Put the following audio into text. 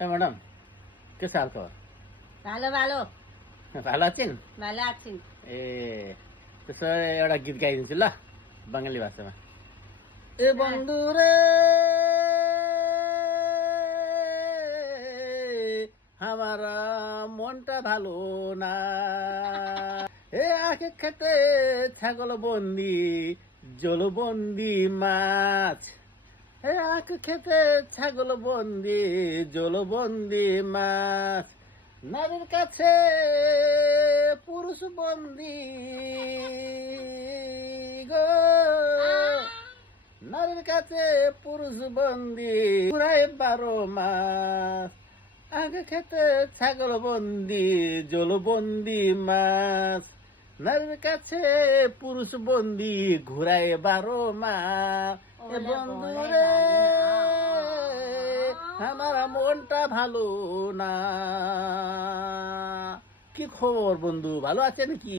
Madam कैसा हाल खबर? ভালো ভালো ভালো আছেন? ভালো আছি। ए तो सर एउटा गीत गाइदिन्छु ल बङ्गाली भाषामा। ए बन्धु रे हाम्रा মনটা ভালো না, এ আখে খেতে ছাগল বন্দি জলবন্দি মাছ, এ আখ খেতে ছাগল বন্দি জলবন্দি মাছ, নারীর কাছে পুরুষ বন্দি গো, নারীর কাছে পুরুষ বন্দি ঘুরায় 12 মাস, আগে খেতে ছাগল বন্দি জলবন্দি মাছ, নারীর কাছে পুরুষ বন্দি ঘুরায় 12 মাস। এ বন্ধু রে আমার মনটা ভালো না। কি খবর বন্ধু, ভালো আছেন কি?